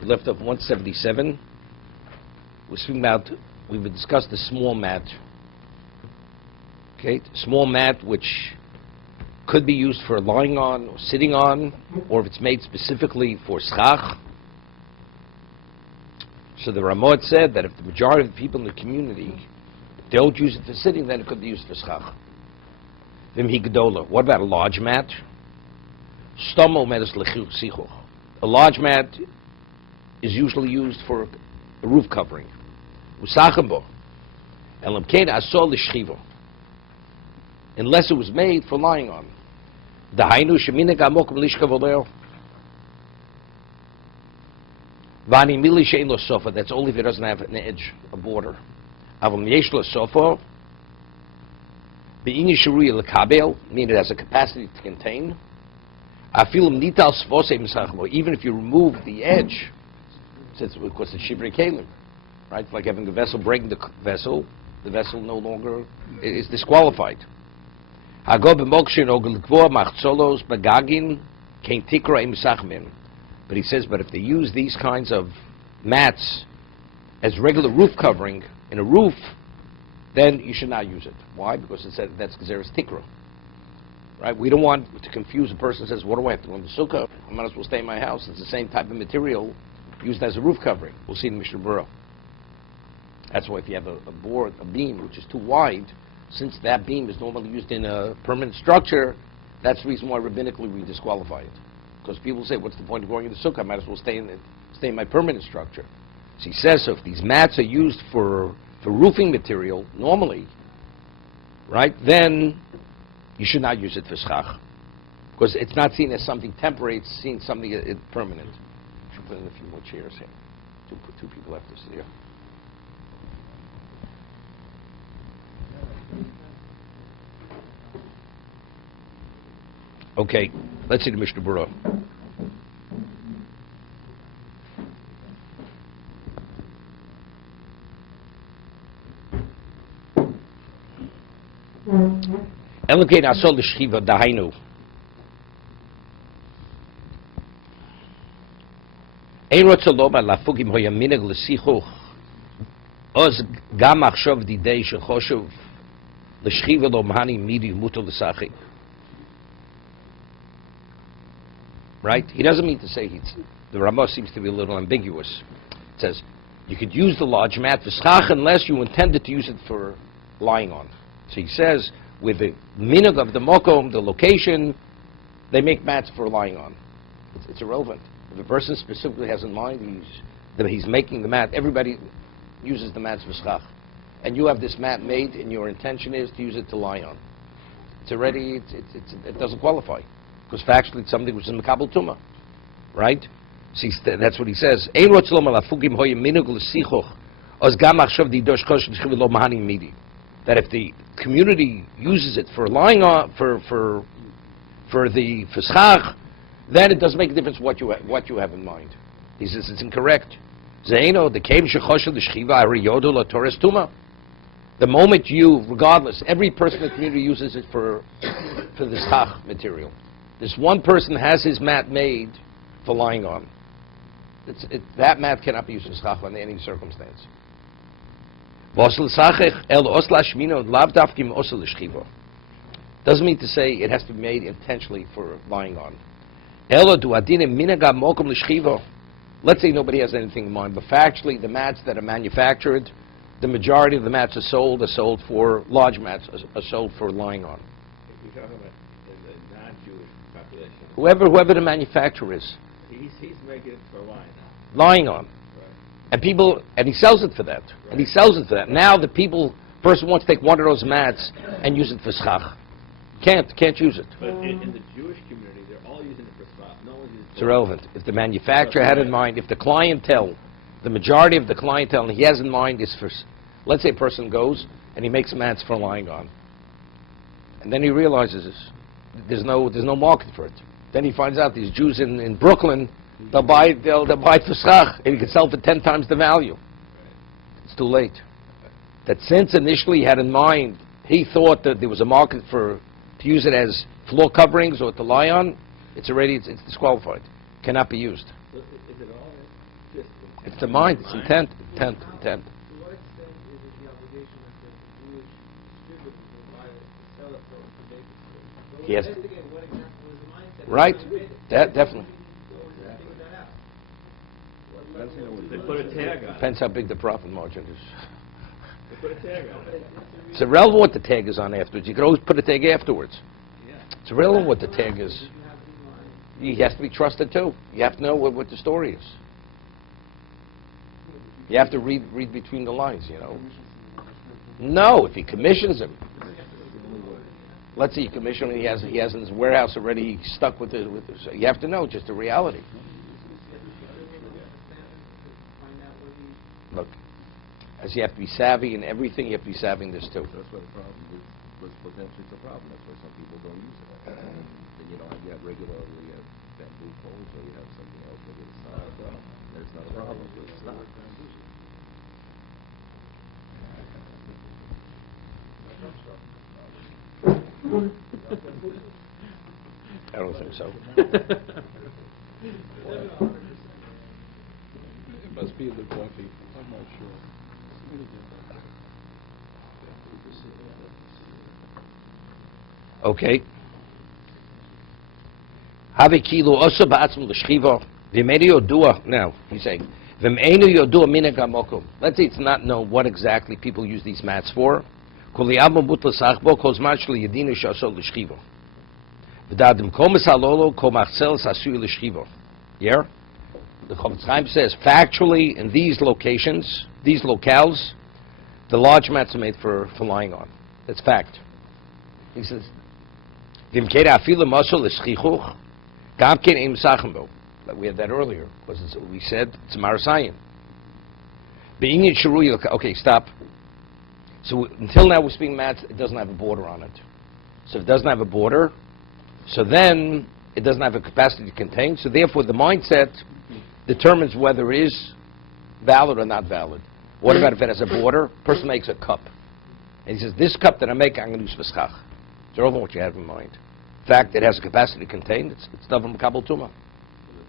We left off 177. We would discuss the small mat. Okay, small mat which could be used for lying on or sitting on, or if it's made specifically for schach. So the Ramot said that if the majority of the people in the community don't use it for sitting, then it could be used for schach. What about a large mat? A large mat is usually used for a roof covering. Unless it was made for lying on. That's only if it doesn't have an edge, a border. Meaning it has a capacity to contain. Even if you remove the edge, since because it's shivrei kelim, right? It's like having a vessel, breaking the vessel no longer is disqualified. But he says, but if they use these kinds of mats as regular roof covering in a roof, then you should not use it. Why? Because it said that's Gezeres Tikra. Right? We don't want to confuse a person who says, what do I have to go in the sukkah? I might as well stay in my house. It's the same type of material used as a roof covering. We'll see in Mishna Berura. That's why if you have a board, a beam, which is too wide, since that beam is normally used in a permanent structure, that's the reason why rabbinically we disqualify it. Because people say, what's the point of going in the sukkah? I might as well stay in my permanent structure. So he says, so if these mats are used for roofing material, normally, right, then you should not use it for schach. Because it's not seen as something temporary, it's seen something permanent. I should put in a few more chairs here. Two people have to sit here. Okay, let's see the Mishna Berura. Elokei asol l'shchiva dahainu. Ein rotza loba lafugim hoya minag l'sichuch oz gam achshov didei shechoshev l'shchiva lo mahani midi muto l'sachik. Right? He doesn't mean to say the Ramah seems to be a little ambiguous. It says you could use the large mat for schach unless you intended to use it for lying on. So he says with the minhag of the mokom, the location, they make mats for lying on. It's irrelevant. If a person specifically has in mind he's making the mat, everybody uses the mats for schach. And you have this mat made and your intention is to use it to lie on. It's already, it doesn't qualify. Because factually it's something which is Mekabel Tumah. Right? See, that's what he says. That if the community uses it for lying on, for schach, then it doesn't make a difference what you have in mind. He says it's incorrect. The moment you, regardless, every person in the community uses it for the schach material. This one person has his mat made for lying on. That mat cannot be used for schach under any circumstance. Doesn't mean to say it has to be made intentionally for lying on. Let's say nobody has anything in mind, but factually the mats that are manufactured, the majority of the mats are sold for large mats, are sold for lying on. You're talking about the non-Jewish population. Whoever the manufacturer is. He's making it for lying on. Lying on. And he sells it for that. Right. And he sells it for that. Now the person wants to take one of those mats and use it for schach. Can't use it. But in the Jewish community, they're all using it for schach. No one uses it. It's irrelevant. If the manufacturer had in mind, if the clientele, the majority of the clientele he has in mind is for, let's say a person goes and he makes mats for lying on. And then he realizes there's no market for it. Then he finds out these Jews in Brooklyn, they'll buy it for schach, and he can sell for 10 times the value. It's too late. That since initially he had in mind, he thought that there was a market for To use it as floor coverings or to lie on, it's disqualified. Cannot be used. So is it all just It's the mind. It's intent. Intent. To what extent is it the obligation of the Jewish distributor to buy it, to sell it, or to make it? So Yes. investigate what exactly was the mindset. Right. Who made it. Definitely. Figure that out. they put a tag on it. Depends how big the profit margin is. They put a tag on it. It's irrelevant what the tag is on afterwards. You can always put a tag afterwards. Yeah. It's irrelevant what the tag is. He has to be trusted too. You have to know what the story is. You have to read between the lines, you know. No, if he commissions him. Let's say you commission him, he has in his warehouse already stuck with the so you have to know just the reality. Look, as you have to be savvy in everything, you have to be savvy in this too. That's why the problem was potentially it's a problem. That's why some people don't use it. Then you know, you have regularly bamboo poles, or you have something else that is there's not a problem. It's not. I don't think so. It must be a good coffee. I'm not sure. Okay. Have kilo also ba'atzm l'shchiva v'meinu yodua. Now he's saying v'meinu yodua minhag hamokum. Let's say it's not known what exactly people use these mats for. Kol yabam but l'sachbo kol zman shel yedinu shasol l'shchiva. V'dadim komis halolo kol machzel sasui l'shchiva. Yeah. The Chovot HaLevavos says factually in these locations, these locales, the large mats are made for lying on. That's fact. He says. We had that earlier, because we said it's a Marasayan. Okay, stop. So until now we're speaking mats, it doesn't have a border on it. So if it doesn't have a border, so then it doesn't have a capacity to contain, so therefore the mindset determines whether it is valid or not valid. What about if it has a border? Person makes a cup. And he says, this cup that I make, I'm going to use v'schach. It's over what you have in mind. In fact, it has a capacity to contain. It's davar makabel tuma.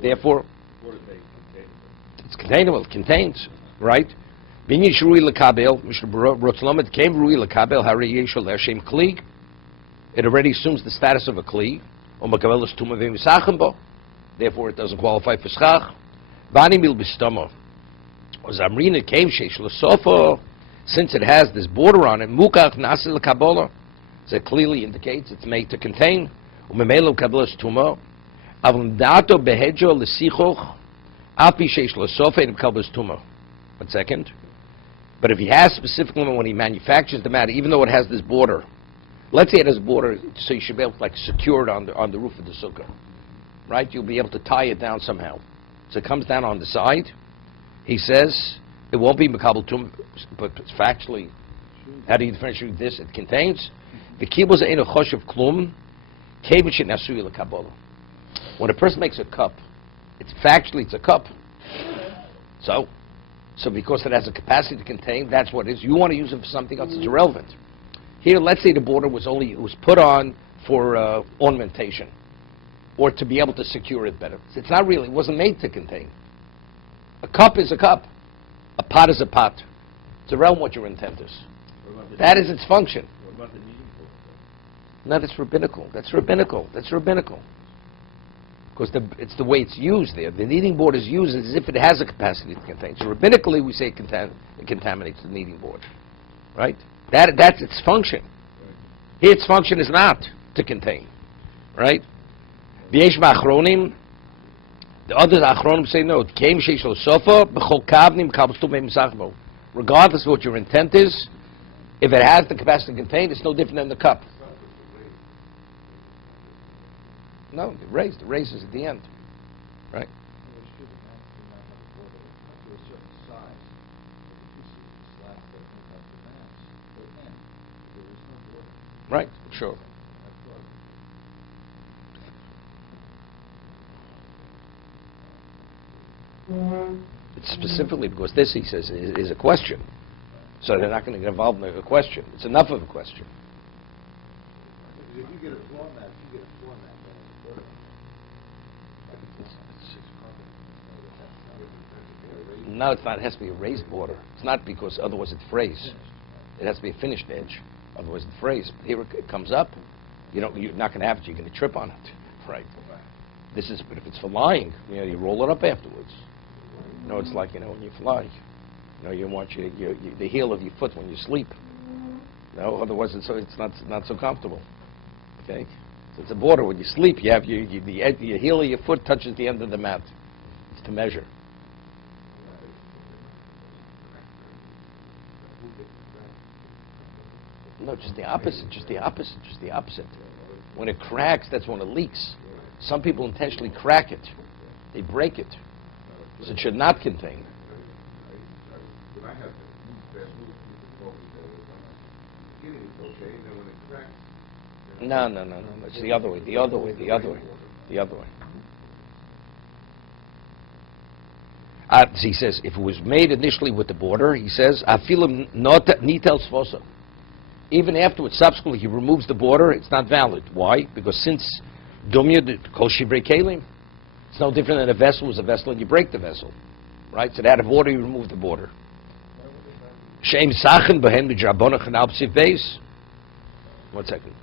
Therefore, it's containable. It contains, right? Binyan shrui lekabel. Mishna Berura Succos came rui lekabel hari yeshol l'Hashem kli. It already assumes the status of a kli. Or makabel tuma v'misachem bo. Therefore, it doesn't qualify for schach. Bani mil bistamo. Or zamrina came sheish l'sofa. Since it has this border on it, mukach nasi lekabola. So it clearly indicates it's made to contain. Umemelo kabelas tuma. Avndato behejo l'sichoch. Api sheish l'sofa and kabelas tuma. 1 second. But if he has specifically when he manufactures the mat, even though it has this border, let's say it has a border, so you should be able to like secure it on the roof of the sukkah, right? You'll be able to tie it down somehow. So it comes down on the side. He says it won't be makabel tum, but it's factually. How do you differentiate this? It contains the kibuz eino choshev klum, kevich nasui lekabola. When a person makes a cup, it's a cup. So because it has a capacity to contain, that's what it is. You want to use it for something else, it's irrelevant. Here, let's say the border was put on for ornamentation, or to be able to secure it better. It's not really, it wasn't made to contain. A cup is a cup. A pot is a pot. It's irrelevant what your intent is. That is its function. What about the kneading board? No, that's rabbinical. That's rabbinical. Because it's the way it's used there. The kneading board is used as if it has a capacity to contain. So rabbinically, we say it contaminates the kneading board. Right? That's its function. Here, its function is not to contain. Right? V'yesh ba'achronim, the other achronim say no. Regardless of what your intent is, if it has the capacity to contain, it's no different than the cup. No, it raises at the end, right? Right, sure. It's specifically because this, he says, is a question. So they're not going to get involved in a question. It's enough of a question. If you get a floor mat, you get a floor mat. No, it's not. It has to be a raised border. It's not because otherwise it frays. It has to be a finished edge. Otherwise it frays. Here it comes up. You're not going to have it. You're going to trip on it. Right. This is, but if it's for lying, you roll it up afterwards. It's like, when you fly. You want the heel of your foot when you sleep. Otherwise it's not so comfortable. Okay? So it's a border. When you sleep, you have the heel of your foot touches the end of the mat. It's to measure. No, just the opposite. When it cracks, that's when it leaks. Some people intentionally crack it. They break it. So it should not contain. No. It's the other way. He says, if it was made initially with the border, he says, afilim not nitel svosa. Even afterwards, subsequently, he removes the border, it's not valid. Why? Because since dumya kol shivrei kelim, it's no different than a vessel is a vessel and you break the vessel. Right? So out of order, you remove the border. Sheim sachen behem b'drabonach chanal b'siv beis. 1 second.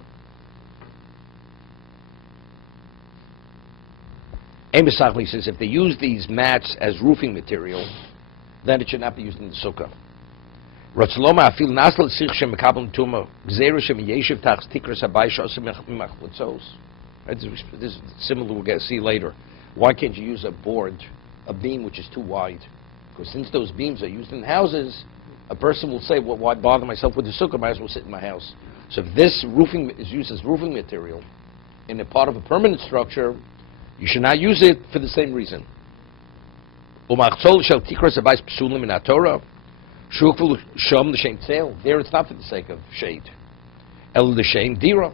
Amos Sachli says if they use these mats as roofing material, then it should not be used in the sukkah. Ratzloma afil nasl sich shem mekabel tuma gzeira shem yeshiv tachs tikras habayis osim mechlutzos. This is similar. We're going to see later. Why can't you use a beam which is too wide? Because since those beams are used in houses, a person will say, "Well, why bother myself with the sukkah? I might as well sit in my house." So if this roofing is used as roofing material in a part of a permanent structure, you should not use it for the same reason. There it's not for the sake of shade. El l'shem dira.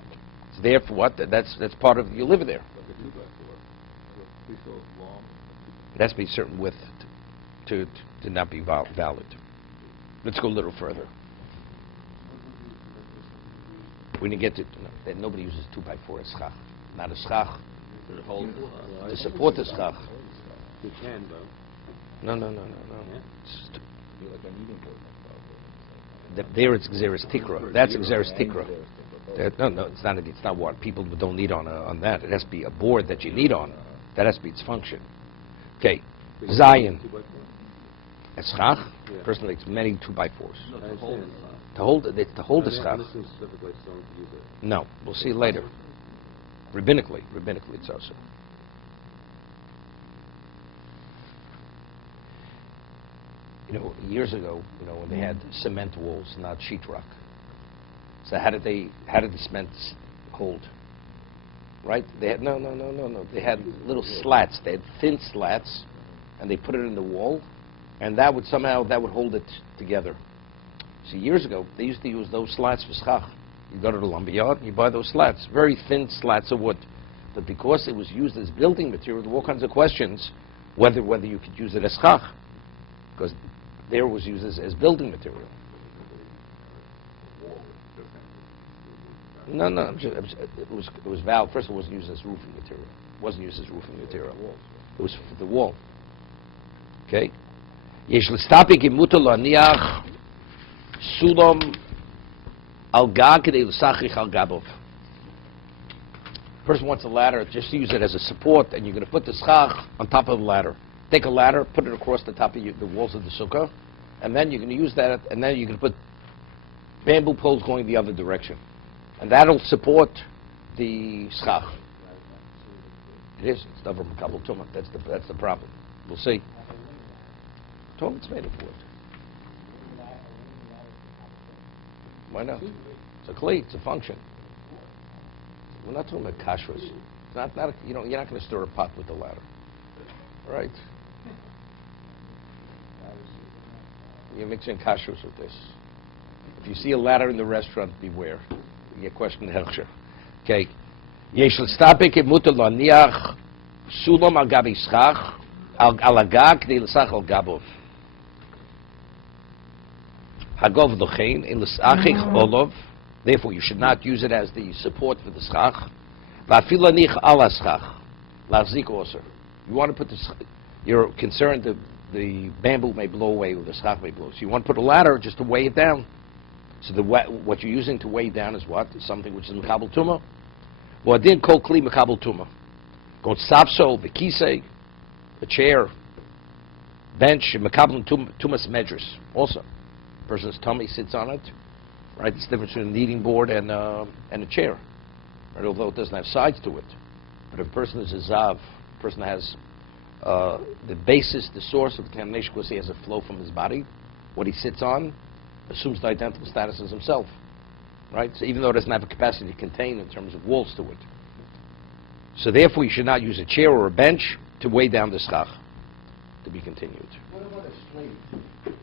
It's there for what? That's part of, you live there. It has to be a certain width to not be valid. Let's go a little further. We didn't get to, that nobody uses 2x4 as schach. Not a schach. To support the schach. You can, though. No. There it's Xeris Tikra. That's Xeris Tikra. No, it's not. It's not what people don't need on that. It has to be a board that you need on. That has to be its function. Okay, Zion. A schach. Person makes many 2x4s. To hold the schach. No, we'll see later. Rabbinically it's also. Years ago, when they had cement walls, not sheetrock. So how did the cement hold? Right? They had no. They had little slats. They had thin slats, and they put it in the wall, and that would hold it together. So years ago, they used to use those slats for schach. You go to the lumberyard, you buy those slats, very thin slats of wood. But because it was used as building material, there were all kinds of questions whether you could use it as schach, because there was used as building material. No, it was valid. First, it wasn't used as roofing material. It wasn't used as roofing material. It was for the wall. Okay. Yesh l'stapik imuta laniach sulam al gag kedei l'sachich al gabov. Person wants a ladder, just use it as a support, and you're going to put the schach on top of the ladder. Take a ladder, put it across the top of the walls of the sukkah, and then you're going to use that, and then you're going to put bamboo poles going the other direction. And that'll support the schach. It is. It's never makabel tumah. That's the problem. We'll see. It's made of wood. Why not? It's a kli. It's a function. We're not talking about kashrus. It's not you're not going to stir a pot with the ladder. Right? You're mixing kashrus with this. If you see a ladder in the restaurant, beware. You get questioned hechsher. Okay. Yesh l'stapik imuta laniach sulam al gabi schach al agag k'dei l'sach al gabov. Hagov lochein in l'sachich olov Therefore, you should not use it as the support for the schach. Va'afilo nich ala schach, lachzik also. You want to put you're concerned that the bamboo may blow away or the schach may blow. So you want to put a ladder just to weigh it down. So what you're using to weigh down is what? Something which is mekabel tuma. Well, did kol kli mekabel tuma. Go sapso, v'kisei, a chair, bench, mekabel tumas medras. Also, a person's tummy sits on it. Right, it's the difference between a kneading board and a chair. Right, although it doesn't have sides to it. But if a person is a zav, a person has the basis, the source of the contamination, because he has a flow from his body, what he sits on assumes the identical status as himself. Right? So even though it doesn't have a capacity to contain in terms of walls to it. So therefore you should not use a chair or a bench to weigh down the schach. To be continued. What about a slate?